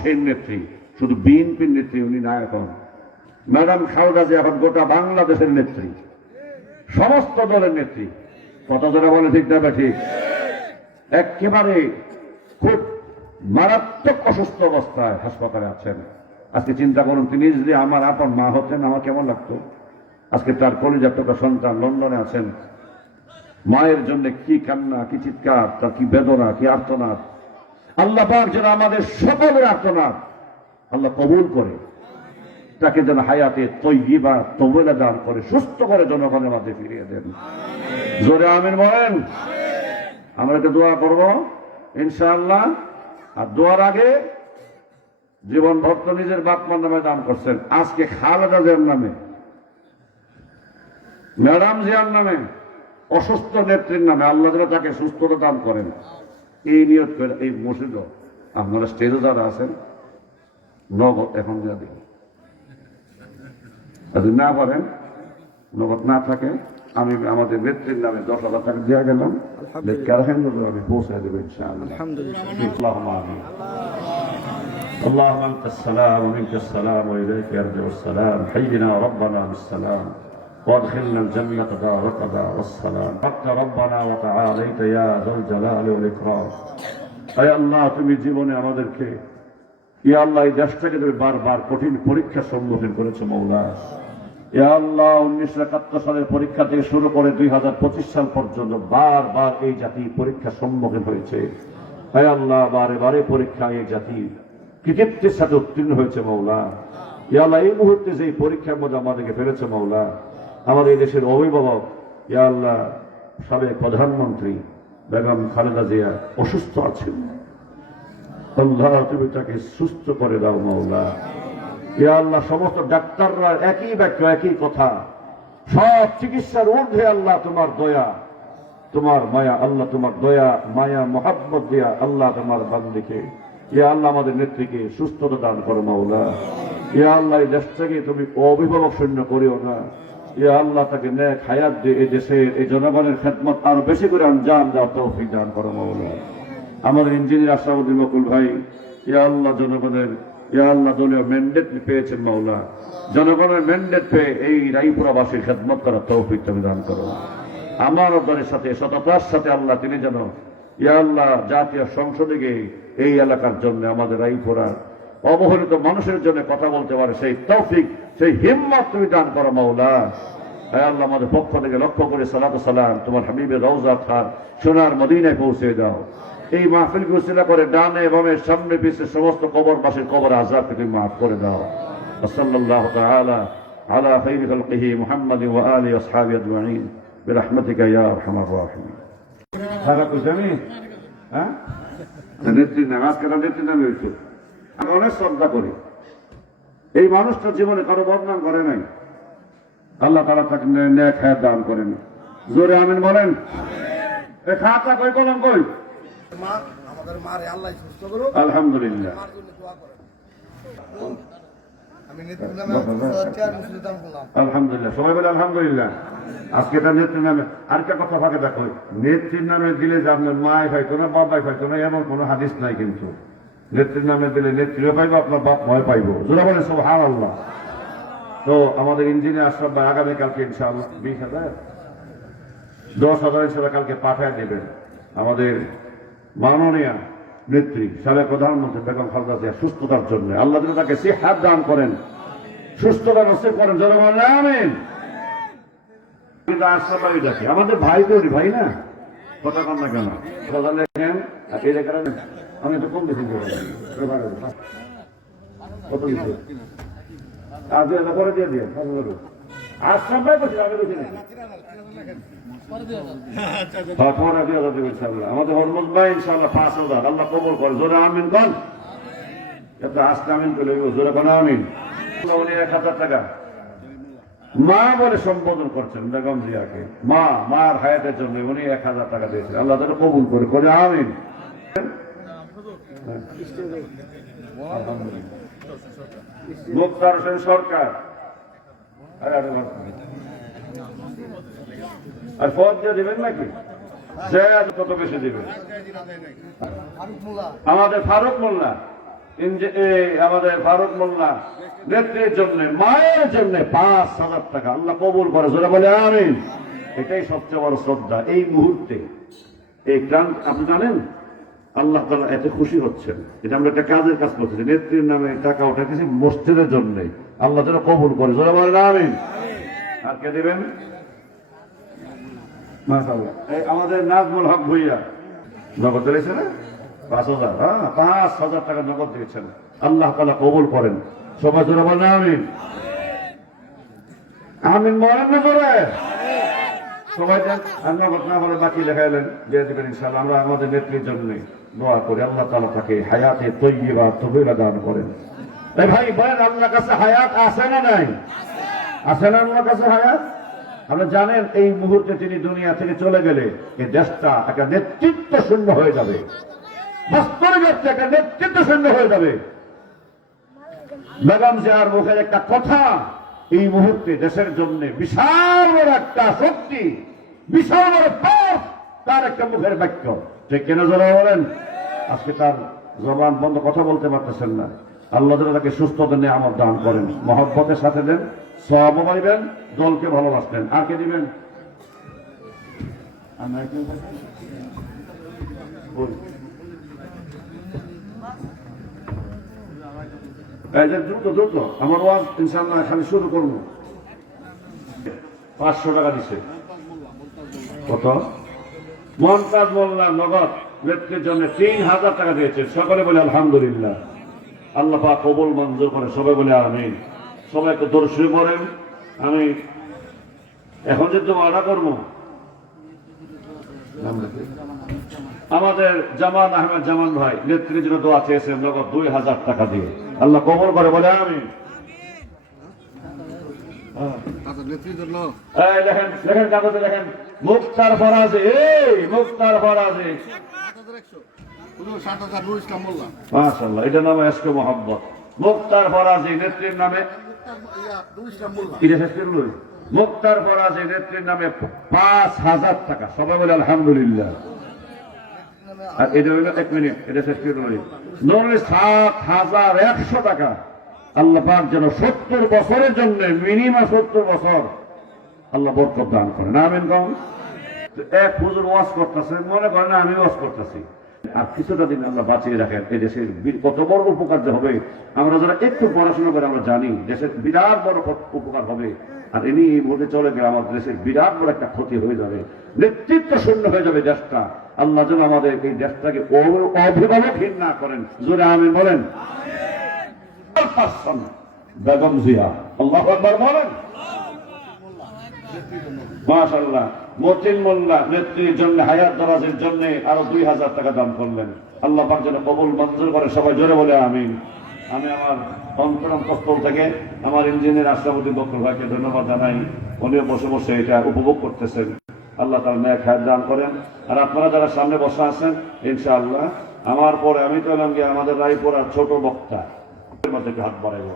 বর্ষের নেত্রী, শুধু বিএনপির নেত্রী উনি না। এখন ম্যাডাম খালেদা জিয়া এখন গোটা বাংলাদেশের নেত্রী, সমস্ত দলের নেত্রী। কত জনে বলে ঠিক না ঠিক? একেবারে খুব মারাত্মক অসুস্থ অবস্থায় হাসপাতালে আছেন। আজকে চিন্তা করুন, তিনি যদি আমার আপন মা হতেন আমার কেমন লাগতো। আজকে তার কলিজার টুকরা সন্তান লন্ডনে আছেন, মায়ের জন্য কি কান্না, কি চিৎকার, তার কি বেদনা, কি আর্তনাদ। আল্লাহ পাক যেন আমাদের সকলের আর্তনাদ আল্লাহ কবুল করে, তাকে যেন হায়াতে তৈয়্যিবা তওয়িলা দান করে, সুস্থ করে জনগণের মাঝে ফিরিয়ে দেন। জোরে আমিন বলেন। আমরা একটা দোয়া করব ইনশাআল্লাহ। আর দোয়ার আগে জীবন ভক্ত নিজের বাপ মার নামে দান করছেন, আজকে খালেদা জিয়ার নামে, ম্যাডাম জিয়ার নামে, অসুস্থ নেত্রীর নামে আল্লাহ যেন তাকে সুস্থতা দান করেন, এই নিয়ত করে এই মসজিদ আপনারা স্টেজে যারা আছেন নগদ এখন যা দিন, যদি না পারেন নগদ না থাকে আমি আমাদের নেত্রীর নামে 10,000 টাকা দিয়ে গেলাম, আমি পৌঁছে দেবো ইনশাআল্লাহ। اللهم انت السلام ومنك السلام واليك يرجع السلام، حينا ربنا بالسلام وادخلنا الجنة دارك دار السلام. حق ربنا وتعاليت يا ذا الجلال والإكرام. اي الله তুমি জীবনে আমাদেরকে ইয়া আল্লাহ এই দেশটাকে তুমি বারবার কঠিন পরীক্ষার সম্মুখীন করেছো মওলা। ইয়া আল্লাহ 1971 সালের পরীক্ষা থেকে শুরু করে 2025 সাল পর্যন্ত বারবার এই জাতি পরীক্ষার সম্মুখীন হয়েছে। হে আল্লাহ বারে বারে পরীক্ষায় এই জাতি কৃতিত্বের সাথে উত্তীর্ণ হয়েছে মওলা। ইয়া আল্লাহ এই মুহূর্তে যে পরীক্ষার মধ্যে আমাদেরকে ফেলেছে মওলা, আমাদের এই দেশের অভিভাবক ইয়া আল্লাহ সাবেক প্রধানমন্ত্রী বেগম খালেদা জিয়া অসুস্থ আছেন, আল্লাহ তুমি তাকে সুস্থ করে দাও মওলা। ইয়া আল্লাহ সমস্ত ডাক্তাররা একই বাক্য একই কথা, সব চিকিৎসার ঊর্ধ্বে আল্লাহ তোমার দয়া তোমার মায়া, আল্লাহ তোমার দয়া মায়া মোহাব্বত দিয়া আল্লাহ তোমার বান্দিকে ইয়া আল্লাহ আমাদের নেত্রীকে সুস্থতা দান করো মাওলা। ইয়া আল্লাহ এই দেশটাকে তুমি অভিভাবক শূন্য করিও না। ইয়া আল্লাহ তাকে নেক হায়াত দিয়ে এই দেশের এই জনগণের খেদমত আরো বেশি করে আঞ্জাম দেওয়ার তৌফিক দান করো মাওলা। আমাদের ইঞ্জিনিয়ার আশরাফুদ্দিন বকুল ভাই ইয়া আল্লাহ জনগণের ইয়া আল্লাহ দলীয় ম্যান্ডেট পেয়েছেন মাওলা, জনগণের ম্যান্ডেট পেয়ে এই রায়পুরাবাসীর খেদমত করার তৌফিক তুমি দান করো। আমার দলের সাথে সততার সাথে আল্লাহ তিনি যেন ইয়া আল্লাহ জাতীয় সংসদে গিয়ে এই এলাকার জন্য আমাদের রায়পুরার অবহেলিত মানুষের জন্য কথা বলতে পারে সেই তৌফিক সেই হিম্মত তুমি দান করো মাওলা। হে আল্লাহ আমাদের পক্ষ থেকে লক্ষ্য করে সালাতু সালাম তোমার হাবিবের রওজা খার সোনার মদিনায় পৌঁছে দাও। এই মাহফিলকে উসিলা করে ডানে বামে সামনে পিছে সমস্ত কবরবাসীর কবর আযাবকে তুমি মাফ করে দাও। সাল্লাল্লাহু তাআলা আলা খায়রি খালকিহি মুহাম্মাদ ওয়া আলিহি ওয়া আসহাবিহি আজমাইন বিরহমাতিকা ইয়া আরহামার রাহিমিন। সারা কুজামি হ্যাঁ নেত্রী নামাজ কেন নেত্রী নামে হয়েছে আমি অনেক শ্রদ্ধা করি। এই মানুষটা জীবনে কারো বদনাম করে নাই, আল্লাহ তাআলা তাকে নেক হায়াত দান করেন। জোরে আমিন বলেন। এই খাতা কই কলম কই? আলহামদুলিল্লাহ আলহামদুলিল্লাহ সবাই বলে আলহামদুলিল্লাহ। আজকে তার নেত্রীর নামে আরেকটা কথা ফাঁকে দেখো, নেত্রীর নামে দিলে যে আপনার মায় পাইতো না বাবাই পাইতো না এমন কোনো হাদিস নাই, কিন্তু নেত্রীর নামে দিলে নেত্রীও পাইবো আপনার বাপ মায় পাইবো। জোরে বলেন সুবহানাল্লাহ। তো আমাদের ইঞ্জিনিয়ার আশরাফ ভাই আগামীকালকে ইনশাআল্লাহ 20,000 10,000 ইনশাআল্লাহ কালকে পাঠায় দেবেন আমাদের মাননীয় নেত্রী সাবেক প্রধানমন্ত্রী বেগম খালেদা জিয়া সুস্থতার জন্য। আল্লাহ যেন তাকে সিহ্হাত দান করেন, সুস্থতা নসিব করেন। জোরে বলেন আমিন। কিন্তু আশরাফ ভাই দেখি আমাদের ভাই তো ভাই না, কথা কন না কেন কথা লেখেন এই লেখার আমি তো কম বেশি কত দিচ্ছে আর দিয়ে পরে দিয়ে দিয়ে আশরাফ ভাই বলছি আমি বলছি আমাদের হরমুজ ভাই ইনশাআল্লাহ 5,000 আল্লাহ কবুল করে। জোরে আমিন বল। আসলে আমিন বলে জোরে কোন আমিন। উনি 1,000 টাকা মা বলে সম্বোধন করছেন বেগম জিয়াকে, মা মার হায়াতের জন্য উনি 1,000 টাকা দিয়েছেন। আল্লাহ তাআলা কবুল করে করে আমিন। মুক্তার হোসেন সরকার আর ফোন দিয়ে দিবেন নাকি? কত বেশি দিবেন? আমাদের ফারুক মোল্লা আমাদের ফারুক মোল্লা নেত্রীর জন্য, মায়ের জন্য 5,000 টাকা আল্লাহ কবুল করে, জোরে বলে আমিন। এটাই সবচেয়ে বড় শ্রদ্ধা এই মুহূর্তে। এই গ্রান্ট আপনি জানেন আল্লাহ তাআলা এত খুশি হচ্ছেন, এটা আমরা একটা কাজের কাজ করতেছি, নেত্রীর নামে টাকা উঠাইতেছি মসজিদের জন্য, আল্লাহ যেন কবুল করে, জোরে বলে আমিন। আর কে দিবেন? মাশাআল্লাহ আমাদের নাজমুল হক ভুইয়া নগদ দিয়েছে না 5,000, 5,000 টাকা নগদ দিয়েছেন, আল্লাহ তাআলা কবুল করেন, সবাই জোরে বলেন আমিন। আমিন বলেন না জোরে সবাই দেন। আর নগদ না বলে বাকি লেখাইলেন দিয়ে দিবেন ইনশাআল্লাহ। আমরা আমাদের নেত্রীর জন্য দোয়া করি, আল্লাহ তাআলা তাকে হায়াতে তৈয়্যিবা তবিলা দান করেন। তাই ভাই বলেন আল্লাহর কাছে হায়াত আছে না নাই? আছে না আল্লাহর কাছে হায়াত? আপনি জানেন এই মুহূর্তে তিনি দুনিয়া থেকে চলে গেলে এই দেশটা একটা নেতৃত্ব শূন্য হয়ে যাবে, বাস্তবে একটা নেতৃত্ব শূন্য হয়ে যাবে। বেগম জিয়ার মুখের একটা কথা এই মুহূর্তে দেশের জন্য বিশাল বড় একটা শক্তি, বিশাল বড় পাপ, তার একটা মুখের বাক্য, ঠিক কেন জোরে বলেন? আজকে তার জবান বন্ধ, কথা বলতে পারতেছেন না। আল্লাহ যেন তাকে সুস্থতা নিয়ে আমার দান করেন, মহব্বতের সাথে দেন, সওয়াব পাইবেন, দলকে ভালোবাসবেন। আর কে দিবেন? দ্রুত দ্রুত আমার ওয়াজ ইনশাআল্লাহ খালি শুরু করবো। 500 টাকা দিছে। কত? মমতাজ মোল্লা নগদ নেত্রীর জন্য 3,000 টাকা দিয়েছে। সকলে বলে আলহামদুলিল্লাহ, আল্লাহ পাক কবুল মঞ্জুর করে, সবাই বলে আমিন। সবাই একটু দরুদ শরীফ পড়েন। আমি এখন যেহেতু ওয়াদা করবো, আমাদের জামান আহমেদ জামান ভাই নেত্রীর জন্য দোয়া চেয়েছেন নগদ 2,000 টাকা দিয়ে, আল্লাহ কবুল করে, বলে আমিন। লেখেন কাগজে লেখেন মুক্তার ফরাজি, মুক্তার ফরাজি, মাশাআল্লাহ, এটা নামে আজকে মোহাম্মদ মুক্তার ফরাজি নেত্রীর নামে, মুক্তার ফরাজি নেত্রীর নামে 5,000 টাকা। সবাই বলে আলহামদুলিল্লাহ। আর এটা হইল 1 মিনিট, এটা শেষ করে নয় 7,100 টাকা। আল্লাহ পাক যেন 70 বছরের জন্য, মিনিমাম 70 বছর আল্লাহ বরকত দান করেন, আমিন। কম এক হুজুর ওয়াজ করতেছে, মনে করেন আমি ওয়াজ করতেছি, আর কিছুটা দিন আল্লাহ বাঁচিয়ে রাখেন, এই দেশের কত বড় উপকার যে হবে। আমরা যারা একটু পড়াশোনা করে আমরা জানি দেশের বিরাট বড় উপকার হবে। আর ইনি এই মুহূর্তে চলে গেলে আমাদের দেশের বিরাট বড় একটা ক্ষতি হয়ে যাবে, নেতৃত্ব শূন্য হয়ে যাবে দেশটা। আল্লাহ যেন আমাদের এই দেশটাকে অভিভাবকহীন না করেন, জোরে আমিন বলেন। বেগম জিয়া, আল্লাহু আকবার বলেন। মাশাআল্লাহ মতিন মোল্লা নেত্রীর জন্য, হায়াত দরাজের জন্য আরো 2,000 টাকা দান করলেন, আল্লাহ পাক যেন কবুল মঞ্জুর করে, সবাই জোরে বলে আমিন। আমি আমার অন্তরস্থল থেকে আমার ইঞ্জিনিয়ার আশরাফুদ্দিন বকর ভাইকে ধন্যবাদ জানাই, উনিও বসে বসে এটা উপভোগ করতেছেন, আল্লাহ তাআলা নেক হায়াত দান করেন। আর আপনারা যারা সামনে বসে আছেন ইনশাআল্লাহ আমার পরে আমি তো এলাম গিয়ে আমাদের রায়পুরার ছোট বক্তা, হাত বাড়াইব।